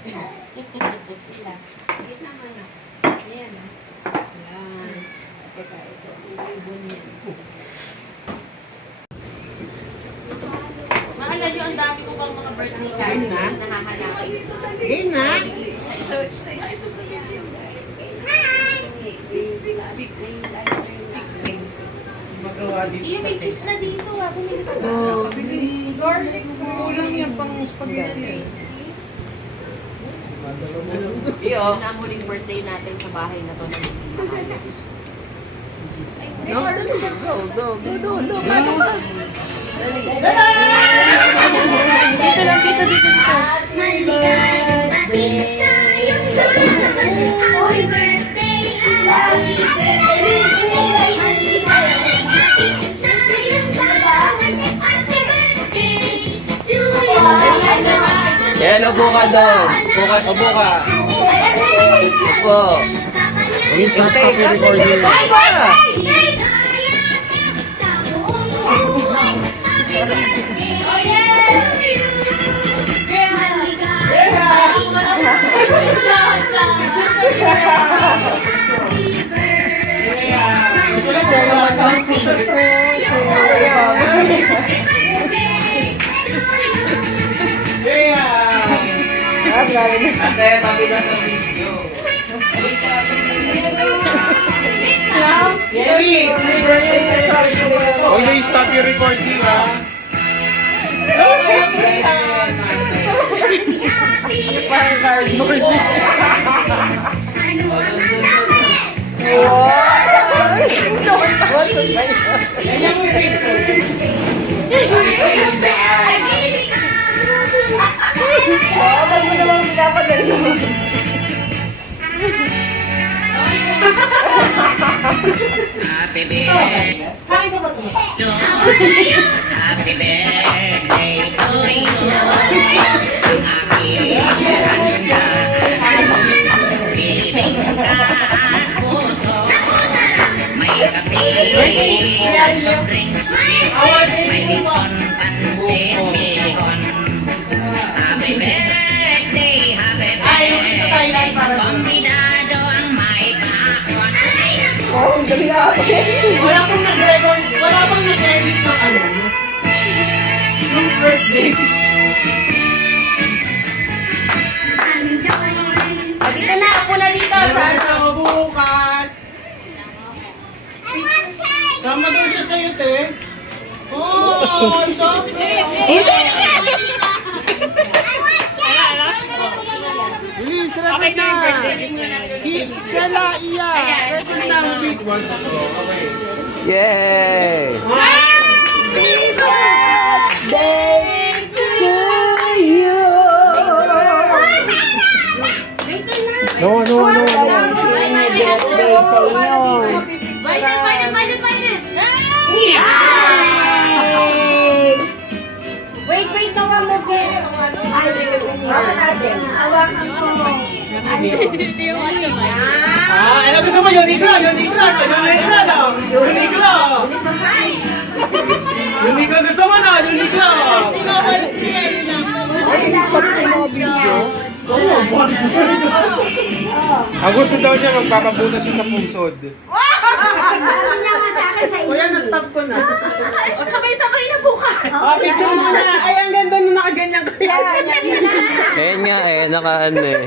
Gitna mo na. Ayan ah. Ayan. Teka, ito. Ibon yan. Maalala nyo, ang dami ko pang mga birthday cards na nakahanapin. Game na? Magawa dito Iyo, may cheese na dito ah. Bumili ka na. Garlic po. Kulang yan pang spaghetti. Iyo. Yun ang huling birthday natin sa bahay na to. No, go. Dito lang, dito. Maligayang sa iyong salamat. Happy birthday, happy birthday. Maligayang sa iyong salamat. Happy birthday to you. Yan, upo ka doon. Upo ka. Upo. Hintay, recording. Ate, tabi na sa video. Yay! Oh, you stop your recording, ha? Happy birthday. Happy birthday to you. Ang aking handa. Bibing ka at puto. May kape, soft drinks, may litson, pansit, bihon. Happy birthday, happy birthday. Kombinado ang may kahon. Wala pang nag-edit ng ano. Yung birthday. Halika na, ako na dito. Sa bukas. Sama daw siya sa'yo, te. Oh, Bilis, record na! Shala, iya! Record na ang big one. Yay! No. Happy birthday sa inyo. Wait, naman mo po. Hawakan ko. Ano gusto mo? Uniqlo! Uniqlo gusto mo na! Uniqlo! Ang gusto daw niya, magpapabutas siya sa pusod. O yan, na-stop ko na. O sabay-sabay na bukas. Picture mo na! Ay, ang ganda nung nakaganyan kayo. Kaya nga nakaano eh.